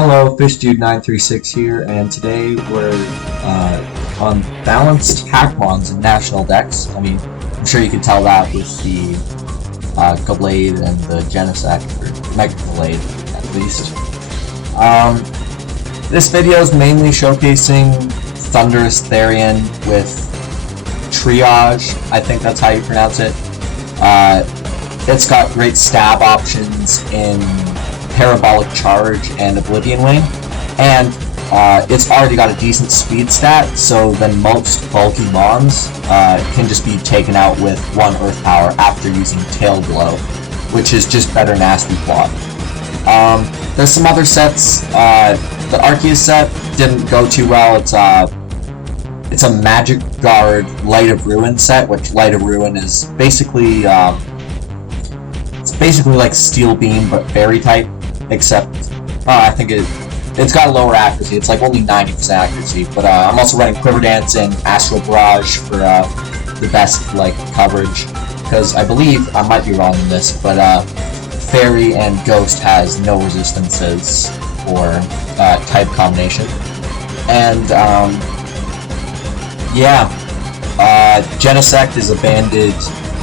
Hello, FishDude936 here, and today we're on balanced hackmons and national decks. I mean, I'm sure you can tell that with the Gallade and the Genesect, or Mega Gallade, at least. This video is mainly showcasing Thundurus Therian with Triage, I think that's how you pronounce it. It's got great stab options in Parabolic Charge and Oblivion Wing, and it's already got a decent speed stat, so then most bulky mons can just be taken out with 1 Earth Power after using Tail Glow, which is just better nasty plot. There's some other sets. The Arceus set didn't go too well. It's a Magic Guard Light of Ruin set, which Light of Ruin is basically like Steel Beam but Fairy type. Except, I think it's got a lower accuracy. It's like only 90% accuracy. But I'm also running Quiver Dance and Astral Barrage for the best like coverage. Because I believe, I might be wrong in this, but Fairy and Ghost has no resistances or type combination. And yeah, Genesect is a banded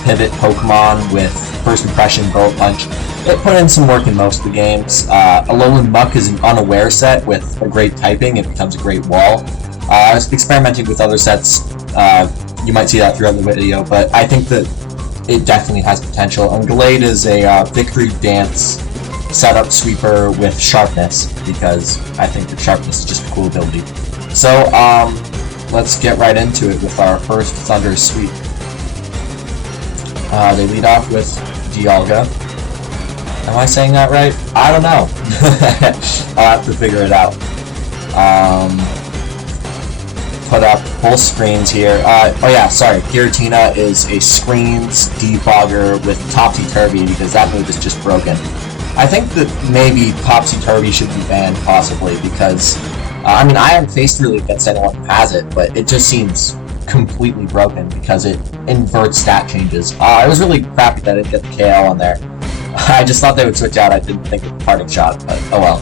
pivot Pokemon with First Impression, Bullet Punch. It put in some work in most of the games. Alolan Muck is an unaware set with a great typing. It becomes a great wall. I was experimenting with other sets. You might see that throughout the video, but I think that it definitely has potential. And Gallade is a Victory Dance setup sweeper with Sharpness, because I think that Sharpness is just a cool ability. So, let's get right into it with our first Thundurus sweep. They lead off with Dialga. Am I saying that right? I don't know. I'll have to figure it out. Put up full screens here. Oh yeah, sorry. Giratina is a screens defogger with Topsy-Turvy because that move is just broken. I think that maybe Topsy-Turvy should be banned, possibly, because I mean, I haven't faced really against anyone who has it, but it just seems completely broken because it inverts stat changes. It was really crappy that I didn't get the KO on there. I just thought they would switch out. I didn't think of the parting shot, but oh well.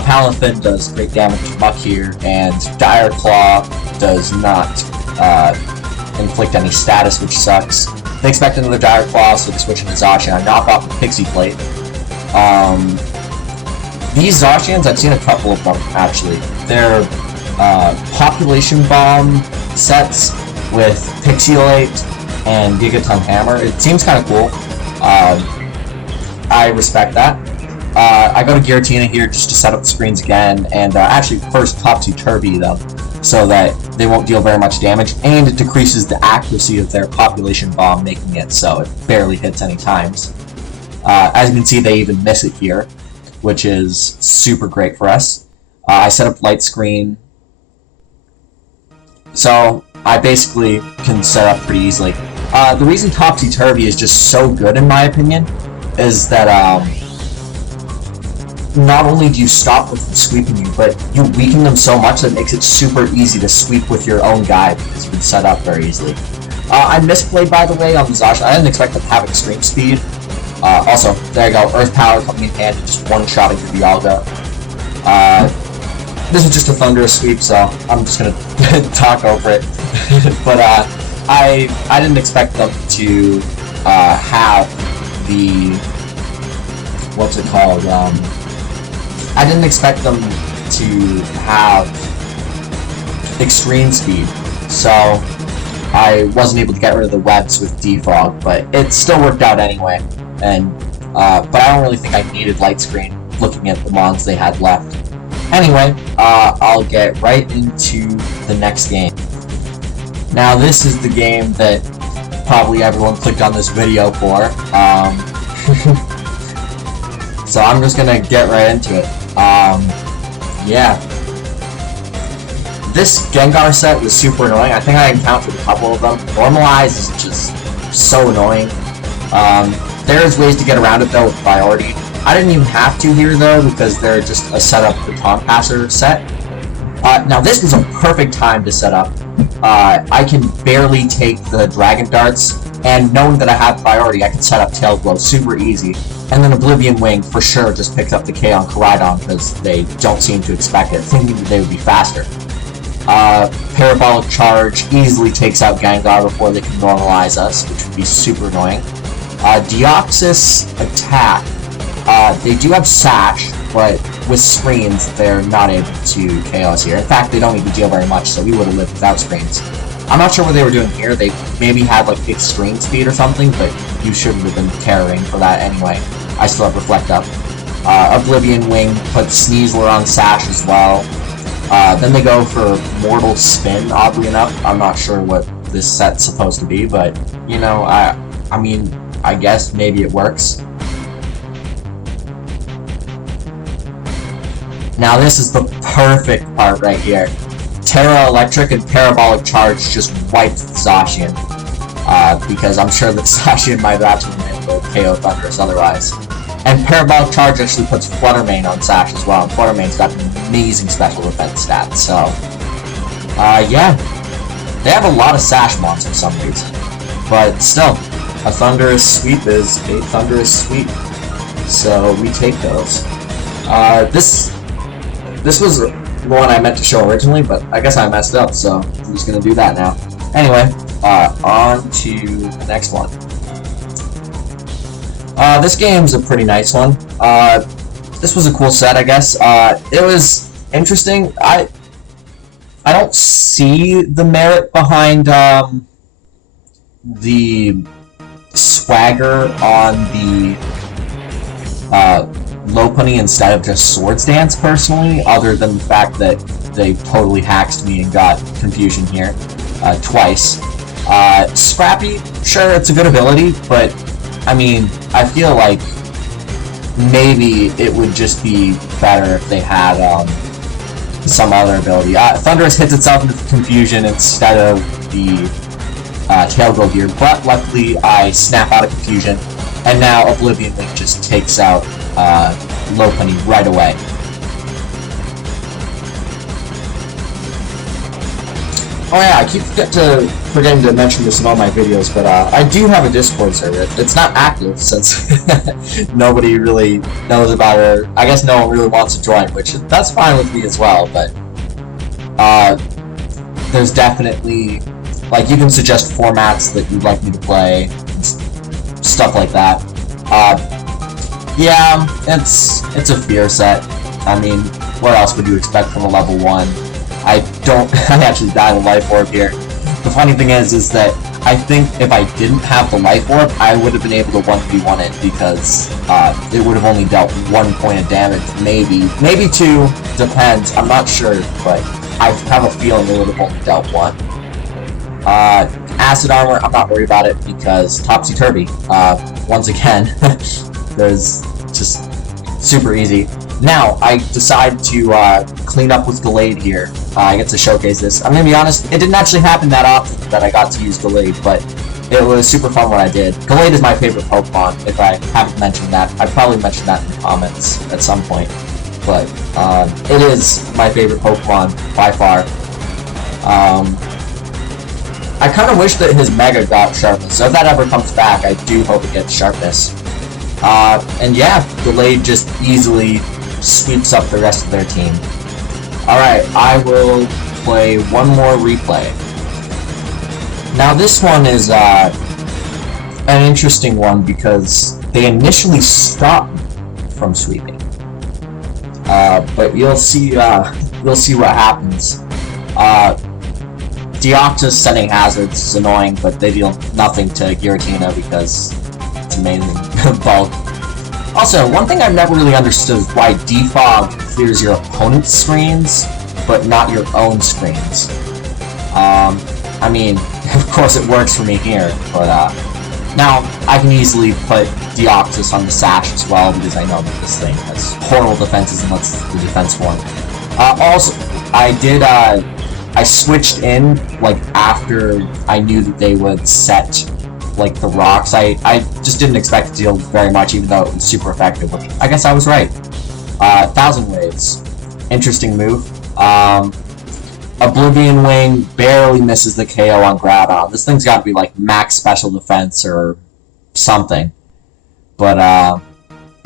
Palafin does great damage to Muck here, and Dire Claw does not inflict any status, which sucks. They expect another Dire Claw, so they switch into Zacian. Knock off the Pixie Plate. These Zacians, I've seen a couple of them, actually. They're Population Bomb sets with Pixie-Late and Gigaton Hammer. It seems kind of cool. I respect that. I go to Giratina here just to set up the screens again, and actually first Topsy-Turvy them, so that they won't deal very much damage, and it decreases the accuracy of their Population Bomb, making it so it barely hits any times. As you can see, they even miss it here, which is super great for us. I set up Light Screen, so I basically can set up pretty easily. The reason Topsy-Turvy is just so good, in my opinion, is that not only do you stop them from sweeping you, but you weaken them so much that it makes it super easy to sweep with your own guy because you can set up very easily. I misplayed, by the way, on the Zacian. I didn't expect them to have extreme speed. Also, there you go, Earth Power coming in handy, just one-shotting your Dialga. This is just a Thundurus sweep, so I'm just gonna talk over it. But I didn't expect them to have the, what's it called, I didn't expect them to have extreme speed, so I wasn't able to get rid of the webs with Defog, but it still worked out anyway, and, but I don't really think I needed Light Screen, looking at the mons they had left. Anyway, I'll get right into the next game. Now this is the game that probably everyone clicked on this video for, so I'm just gonna get right into it. Yeah. This Gengar set was super annoying. I think I encountered a couple of them. Normalize is just so annoying. There's ways to get around it though with priority. I didn't even have to here though, because they're just a setup Baton Passer set. Now this was a perfect time to set up. I can barely take the Dragon Darts, and knowing that I have priority, I can set up Tail Glow super easy. And then Oblivion Wing for sure just picked up the K on Koraidon because they don't seem to expect it, thinking that they would be faster. Parabolic Charge easily takes out Gengar before they can normalize us, which would be super annoying. Deoxys attack. They do have Sash, but with screens, they're not able to KO us here. In fact, they don't even deal very much, so we would have lived without screens. I'm not sure what they were doing here. They maybe had like extreme speed or something, but you shouldn't have been carrying for that anyway. I still have Reflect Up. Oblivion Wing puts Sneasler on Sash as well. Then they go for Mortal Spin, oddly enough. I'm not sure what this set's supposed to be, but, you know, I mean, I guess maybe it works. Now this is the perfect part right here. Terra Electric and Parabolic Charge just wiped Zacian. Because I'm sure that Zacian might have actually been able to KO Thundurus otherwise. And Parabolic Charge actually puts Flutter Mane on Sash as well. And Flutter Mane's got an amazing special defense stats, so... yeah. They have a lot of Sash mons for some reason. But still, a Thundurus sweep is a Thundurus sweep. So we take those. This was the one I meant to show originally, but I guess I messed up, so I'm just gonna do that now. Anyway, on to the next one. This game's a pretty nice one. This was a cool set, I guess. It was interesting. I don't see the merit behind the swagger on the Lopunny instead of just Swords Dance, personally, other than the fact that they totally hacked me and got confusion here twice. Scrappy, sure, it's a good ability, but I mean, I feel like maybe it would just be better if they had some other ability. Thundurus hits itself into confusion instead of the Tail Glow here, but luckily I snap out of confusion, and now Oblivion Link just takes out Lopunny right away. Oh yeah, I keep forgetting to mention this in all my videos, but I do have a Discord server. It's not active since nobody really knows about it, or I guess no one really wants to join, which that's fine with me as well, but there's definitely, like, you can suggest formats that you'd like me to play, stuff like that. Yeah, it's a fear set. I mean, what else would you expect from a level 1? I actually died of Life Orb here. The funny thing is that I think if I didn't have the Life Orb, I would have been able to 1v1 it, because it would have only dealt 1 point of damage, maybe 2, depends, I'm not sure, but I have a feeling it would have only dealt 1. Acid Armor, I'm not worried about it, because Topsy-Turvy, once again, there's just super easy. Now, I decide to clean up with Gallade here. I get to showcase this. I'm gonna be honest, it didn't actually happen that often that I got to use Gallade, but it was super fun when I did. Gallade is my favorite Pokemon, if I haven't mentioned that. I probably mentioned that in the comments at some point, but it is my favorite Pokemon by far. I kind of wish that his Mega got Sharpness, so if that ever comes back, I do hope it gets Sharpness. And yeah, Gallade just easily sweeps up the rest of their team. Alright, I will play one more replay. Now this one is an interesting one because they initially stopped me from sweeping. But you'll see what happens. Deoxys setting hazards is annoying, but they deal nothing to Giratina because it's amazing bulk. Also, one thing I've never really understood is why Defog clears your opponent's screens, but not your own screens. I mean, of course it works for me here, but now I can easily put Deoxys on the Sash as well, because I know that this thing has horrible defenses and lets the defense one. Also, I switched in, like, after I knew that they would set, like, the rocks. I just didn't expect to deal very much, even though it was super effective, which I guess I was right. 1000 Waves. Interesting move. Oblivion Wing barely misses the KO on Groudon. This thing's gotta be, like, max special defense or something. But,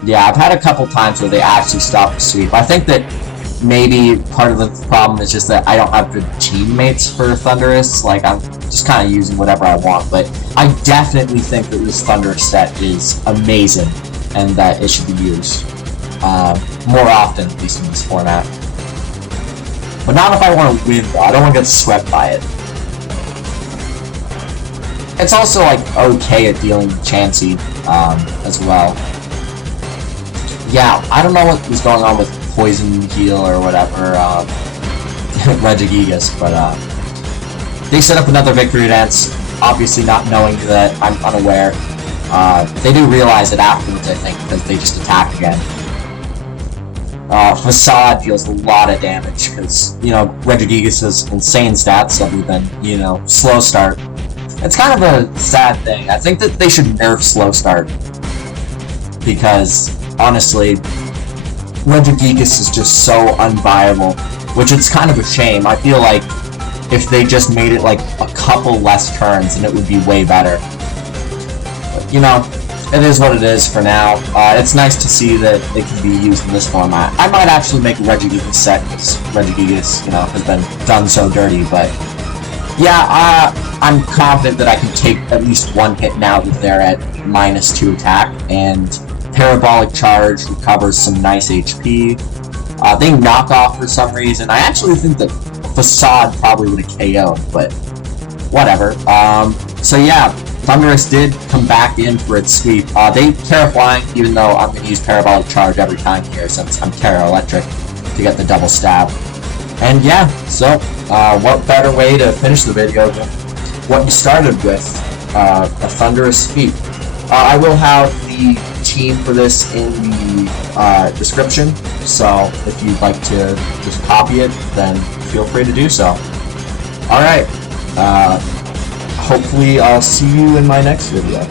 Yeah, I've had a couple times where they actually stop the sweep. I think that maybe part of the problem is just that I don't have good teammates for Thundurus. Like, I'm just kind of using whatever I want, but I definitely think that this Thundurus set is amazing and that it should be used more often, at least in this format. But not if I want to win, though. I don't want to get swept by it. It's also, like, okay at dealing with Chansey as well. Yeah, I don't know what was going on with Poison Heal or whatever, Regigigas, but they set up another victory dance, obviously not knowing that I'm unaware. They do realize it afterwards, I think, because they just attack again. Facade deals a lot of damage, because, you know, Regigigas has insane stats other than, you know, slow start. It's kind of a sad thing. I think that they should nerf slow start, because, honestly, Regigigas is just so unviable, which it's kind of a shame. I feel like if they just made it like a couple less turns, then it would be way better. But, you know, it is what it is for now. It's nice to see that it can be used in this format. I might actually make a Regigigas set, because Regigigas, you know, has been done so dirty, but yeah, I'm confident that I can take at least one hit now that they're at -2 attack, and Parabolic Charge recovers some nice HP. They knock off for some reason. I actually think that Facade probably would have KO'd, but whatever. So yeah, Thundurus did come back in for its sweep. They Terra Flying, even though I'm going to use Parabolic Charge every time here since I'm Terra Electric to get the double stab. And yeah, so what better way to finish the video than what you started with, a Thundurus sweep. I will have the team for this in the description, so if you'd like to just copy it, then feel free to do so. Alright, hopefully I'll see you in my next video.